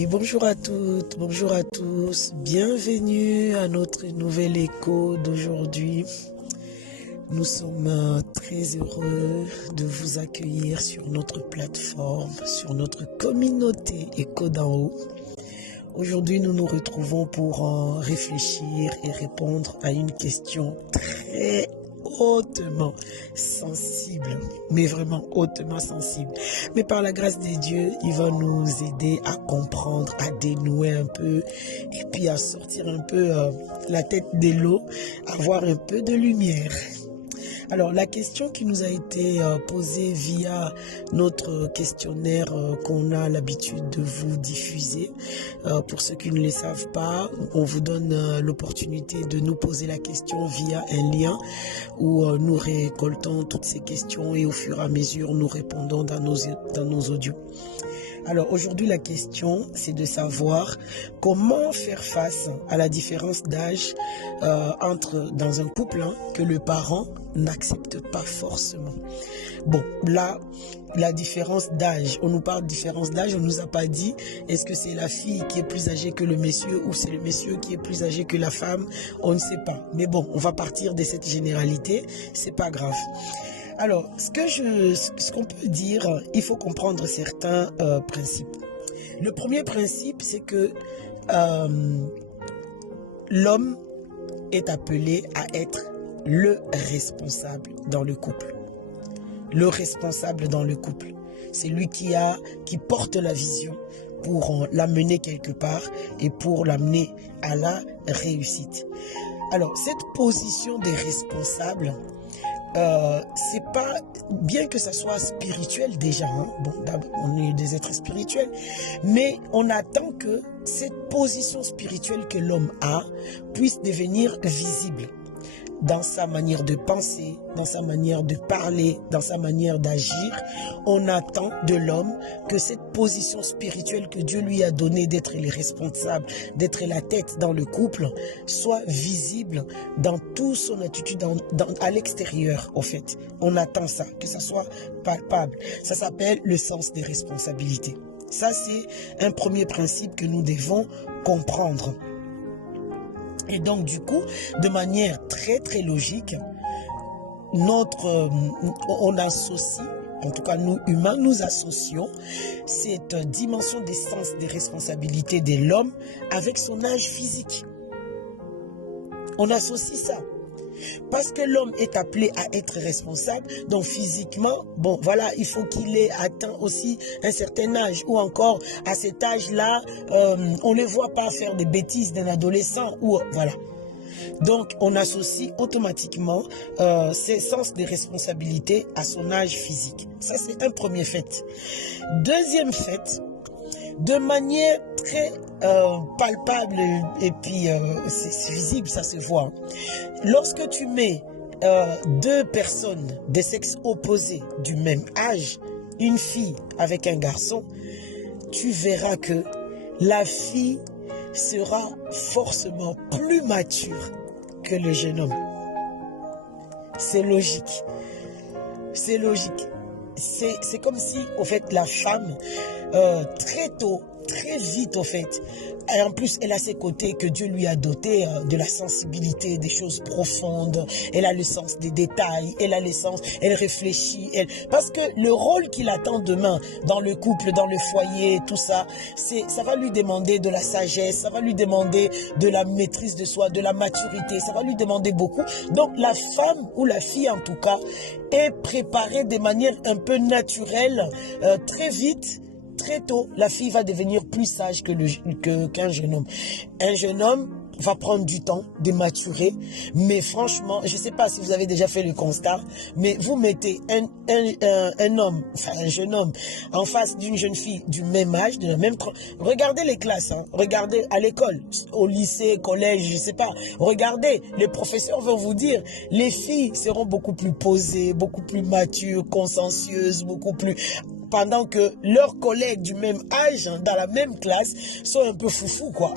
Et bonjour à toutes, bonjour à tous, bienvenue à notre nouvel écho d'aujourd'hui. Nous sommes très heureux de vous accueillir sur notre plateforme, sur notre communauté Écho d'en haut. Aujourd'hui, nous nous retrouvons pour réfléchir et répondre à une question très hautement sensible, mais vraiment hautement sensible. Mais par la grâce de Dieu, il va nous aider à comprendre, à dénouer un peu et puis à sortir un peu la tête de l'eau, à voir un peu de lumière. Alors, la question qui nous a été posée via notre questionnaire qu'on a l'habitude de vous diffuser, pour ceux qui ne le savent pas, on vous donne l'opportunité de nous poser la question via un lien où nous récoltons toutes ces questions et au fur et à mesure, nous répondons dans nos audios. Alors aujourd'hui, la question, c'est de savoir comment faire face à la différence d'âge dans un couple que le parent n'accepte pas forcément. Bon, là, la différence d'âge, on nous parle de différence d'âge, on nous a pas dit est-ce que c'est la fille qui est plus âgée que le monsieur ou c'est le monsieur qui est plus âgé que la femme, on ne sait pas. Mais bon, on va partir de cette généralité, c'est pas grave. Alors, ce qu'on peut dire, il faut comprendre certains principes. Le premier principe, c'est que l'homme est appelé à être le responsable dans le couple. Le responsable dans le couple. C'est lui qui porte la vision pour l'amener quelque part et pour l'amener à la réussite. Alors, cette position des responsables, c'est pas bien que ça soit spirituel déjà, bon, on est des êtres spirituels, mais on attend que cette position spirituelle que l'homme a puisse devenir visible dans sa manière de penser, dans sa manière de parler, dans sa manière d'agir. On attend de l'homme que cette position spirituelle que Dieu lui a donnée d'être le responsable, d'être la tête dans le couple, soit visible dans toute son attitude à l'extérieur, au fait. On attend ça, que ça soit palpable. Ça s'appelle le sens des responsabilités. Ça, c'est un premier principe que nous devons comprendre. Et donc, du coup, de manière très, très logique, on associe, en tout cas nous humains, nous associons cette dimension des sens des responsabilités de l'homme avec son âge physique. On associe ça. Parce que l'homme est appelé à être responsable, donc physiquement, bon voilà, il faut qu'il ait atteint aussi un certain âge, ou encore à cet âge-là, on ne le voit pas faire des bêtises d'un adolescent, ou voilà. Donc on associe automatiquement ces sens de responsabilité à son âge physique. Ça, c'est un premier fait. Deuxième fait, de manière très palpable et puis c'est visible, ça se voit. Lorsque tu mets deux personnes de sexe opposé du même âge, une fille avec un garçon, tu verras que la fille sera forcément plus mature que le jeune homme. C'est logique. C'est logique. C'est comme si, au fait, la femme, très tôt, très vite, au fait, et en plus, elle a ses côtés que Dieu lui a dotés de la sensibilité, des choses profondes. Elle a le sens des détails, elle a le sens, elle réfléchit. Parce que le rôle qu'il attend demain dans le couple, dans le foyer, tout ça, ça va lui demander de la sagesse, ça va lui demander de la maîtrise de soi, de la maturité, ça va lui demander beaucoup. Donc la femme ou la fille en tout cas est préparée de manière un peu naturelle, très vite. Très tôt, la fille va devenir plus sage qu'un jeune homme. Un jeune homme va prendre du temps de maturer, mais franchement, je ne sais pas si vous avez déjà fait le constat, mais vous mettez un homme, enfin un jeune homme, en face d'une jeune fille du même âge, de la même... Regardez les classes, regardez à l'école, au lycée, collège, je ne sais pas. Regardez, les professeurs vont vous dire, les filles seront beaucoup plus posées, beaucoup plus matures, consciencieuses, beaucoup plus... pendant que leurs collègues du même âge, dans la même classe, sont un peu foufous, quoi.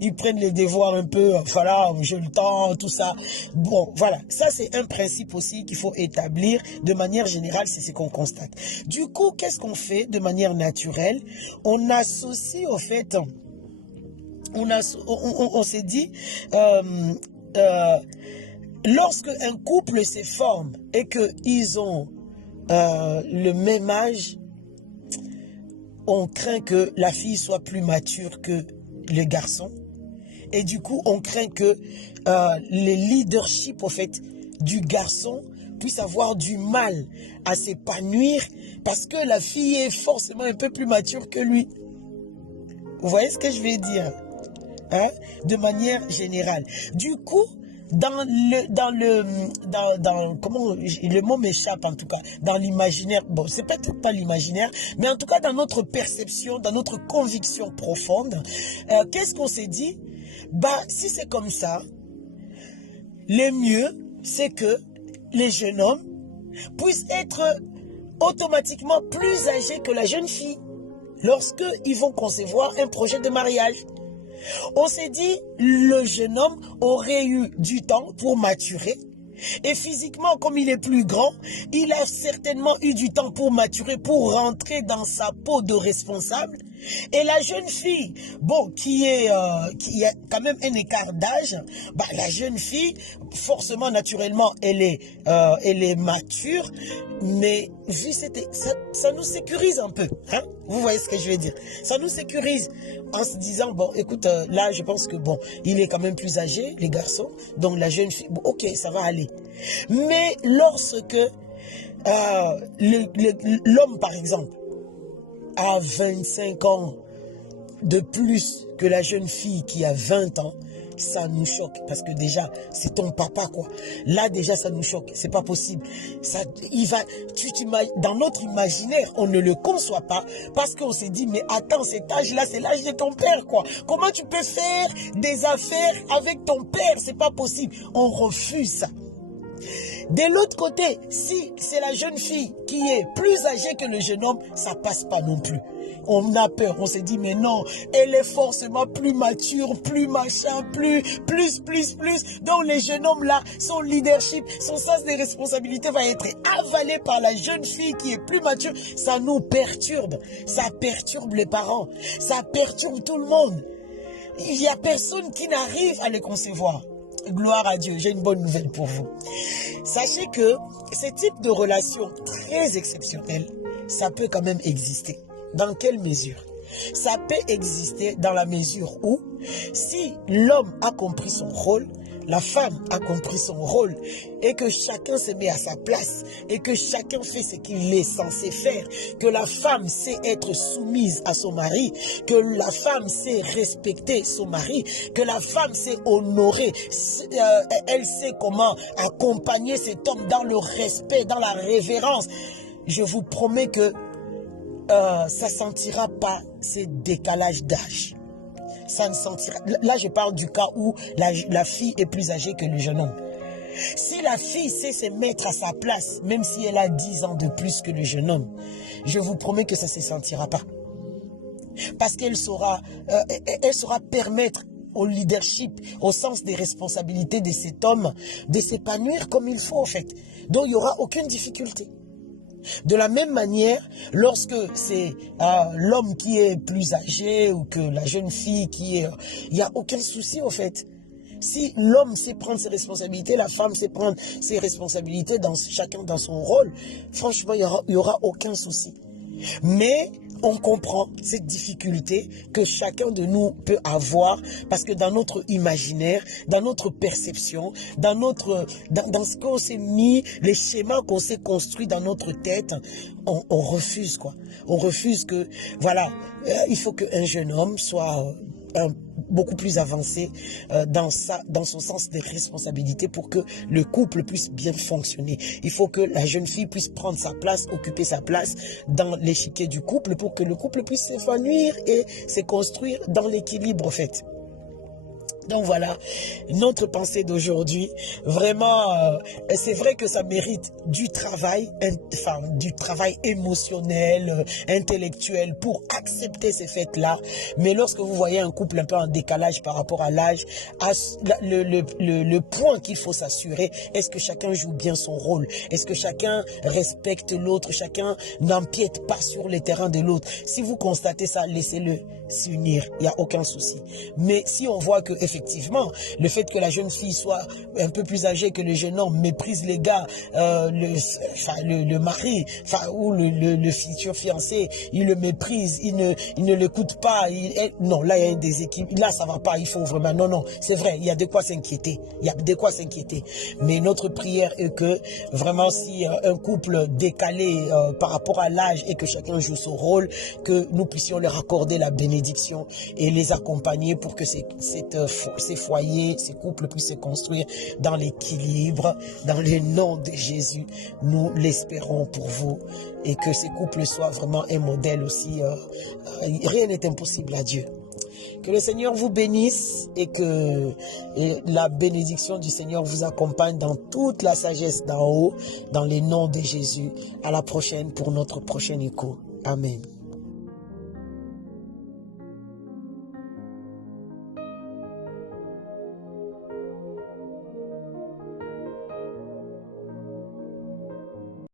Ils prennent les devoirs un peu, voilà, j'ai le temps, tout ça. Bon, voilà, ça c'est un principe aussi qu'il faut établir de manière générale, c'est ce qu'on constate. Du coup, qu'est-ce qu'on fait de manière naturelle? On associe, au fait, on s'est dit, lorsque un couple se forme et qu'ils ont le même âge, on craint que la fille soit plus mature que le garçon. Et du coup, on craint que le leadership, au fait, du garçon puisse avoir du mal à s'épanouir parce que la fille est forcément un peu plus mature que lui. Vous voyez ce que je veux dire, hein? De manière générale. Du coup, comment le mot m'échappe en tout cas, dans l'imaginaire, bon, c'est peut-être pas l'imaginaire, mais en tout cas dans notre perception, dans notre conviction profonde, qu'est-ce qu'on s'est dit? Bah, si c'est comme ça, le mieux, c'est que les jeunes hommes puissent être automatiquement plus âgés que la jeune fille lorsqu'ils vont concevoir un projet de mariage. On s'est dit, le jeune homme aurait eu du temps pour maturer. Et physiquement, comme il est plus grand, il a certainement eu du temps pour maturer, pour rentrer dans sa peau de responsable. Et la jeune fille, bon, qui a quand même un écart d'âge, bah, la jeune fille, forcément, naturellement, elle est mature, mais vu ça nous sécurise un peu, hein? Vous voyez ce que je veux dire? Ça nous sécurise en se disant, bon, écoute, là, je pense que, bon, il est quand même plus âgé, les garçons, donc la jeune fille, bon, ok, ça va aller. Mais lorsque l'homme, par exemple, a 25 ans de plus que la jeune fille qui a 20 ans, ça nous choque parce que déjà c'est ton papa, quoi. Là déjà ça nous choque, c'est pas possible. Ça, dans notre imaginaire on ne le conçoit pas parce qu'on s'est dit mais attends, cet âge-là c'est l'âge de ton père, quoi. Comment tu peux faire des affaires avec ton père? C'est pas possible. On refuse ça. De l'autre côté, si c'est la jeune fille qui est plus âgée que le jeune homme, ça passe pas non plus. On a peur, on s'est dit mais non, elle est forcément plus mature, plus machin, plus. Donc les jeunes hommes là, son leadership, son sens des responsabilités va être avalé par la jeune fille qui est plus mature. Ça nous perturbe, ça perturbe les parents, ça perturbe tout le monde. Il n'y a personne qui n'arrive à le concevoir. Gloire à Dieu, j'ai une bonne nouvelle pour vous. Sachez que ce type de relation très exceptionnelle, ça peut quand même exister. Dans quelle mesure? Ça peut exister dans la mesure où, si l'homme a compris son rôle, la femme a compris son rôle, et que chacun se met à sa place, et que chacun fait ce qu'il est censé faire, que la femme sait être soumise à son mari, que la femme sait respecter son mari, que la femme sait honorer, elle sait comment accompagner cet homme dans le respect, dans la révérence. Je vous promets que ça ne sentira pas ces décalages d'âge. Ça ne sentira. Là, je parle du cas où la fille est plus âgée que le jeune homme. Si la fille sait se mettre à sa place, même si elle a 10 ans de plus que le jeune homme, je vous promets que ça ne se sentira pas. Parce qu'elle saura permettre au leadership, au sens des responsabilités de cet homme, de s'épanouir comme il faut, en fait. Donc, il n'y aura aucune difficulté. De la même manière, lorsque c'est l'homme qui est plus âgé ou que la jeune fille qui est... Il n'y a aucun souci, en fait. Si l'homme sait prendre ses responsabilités, la femme sait prendre ses responsabilités, chacun dans son rôle, franchement, il n'y aura aucun souci. Mais on comprend cette difficulté que chacun de nous peut avoir parce que dans notre imaginaire, dans notre perception, dans ce qu'on s'est mis, les schémas qu'on s'est construits dans notre tête, on refuse, quoi. On refuse que, voilà, il faut qu'un jeune homme soit beaucoup plus avancé dans son sens des responsabilités pour que le couple puisse bien fonctionner. Il faut que la jeune fille puisse prendre sa place, occuper sa place dans l'échiquier du couple pour que le couple puisse s'épanouir et se construire dans l'équilibre, en fait. Donc voilà, notre pensée d'aujourd'hui, vraiment, c'est vrai que ça mérite du travail, du travail émotionnel, intellectuel pour accepter ces fêtes-là. Mais lorsque vous voyez un couple un peu en décalage par rapport à l'âge, le point qu'il faut s'assurer, est-ce que chacun joue bien son rôle? Est-ce que chacun respecte l'autre? Chacun n'empiète pas sur les terrains de l'autre? Si vous constatez ça, laissez-le s'unir, il n'y a aucun souci. Mais si on voit que effectivement, le fait que la jeune fille soit un peu plus âgée que le jeune homme méprise les gars, le mari, ou le futur fiancé, il le méprise, il ne l'écoute pas, non, là il y a un déséquilibre, là ça va pas, il faut vraiment, non, c'est vrai, il y a de quoi s'inquiéter, mais notre prière est que vraiment si un couple décalé par rapport à l'âge et que chacun joue son rôle, que nous puissions leur accorder la bénédiction et les accompagner pour que ces foyers, ces couples puissent se construire dans l'équilibre, dans le nom de Jésus. Nous l'espérons pour vous et que ces couples soient vraiment un modèle aussi. Rien n'est impossible à Dieu. Que le Seigneur vous bénisse et que la bénédiction du Seigneur vous accompagne dans toute la sagesse d'en haut, dans le nom de Jésus. À la prochaine pour notre prochain écho. Amen.